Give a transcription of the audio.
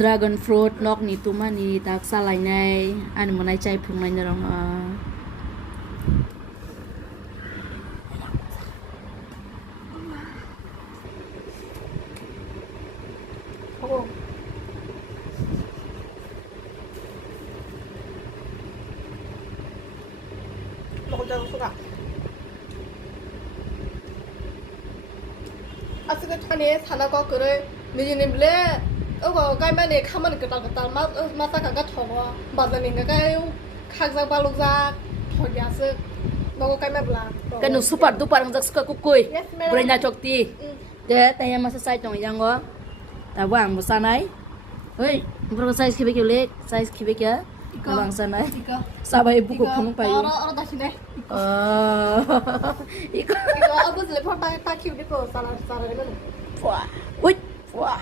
dragonfruit นอกนี่ตุมานี่ตักสลายในอันมันในใจพึ่งในนรอง아직은 전에 사나가 그래 미진님래 어거 가면에 가면 그다 마사가가 더워 맞으니까 가요 각자 발로자 더야스 먹어 가면 블라 kan nu super duper ang suka kukuy berina chokti de tanya masa sai tong yang go ta wang mo sanai oi bro size kibe kile size kibe kya wang sanai sabai ibu ko khong pai 어 다시네 이거 아버지 레포트 딱 키우고 살아 살아 와 ui 와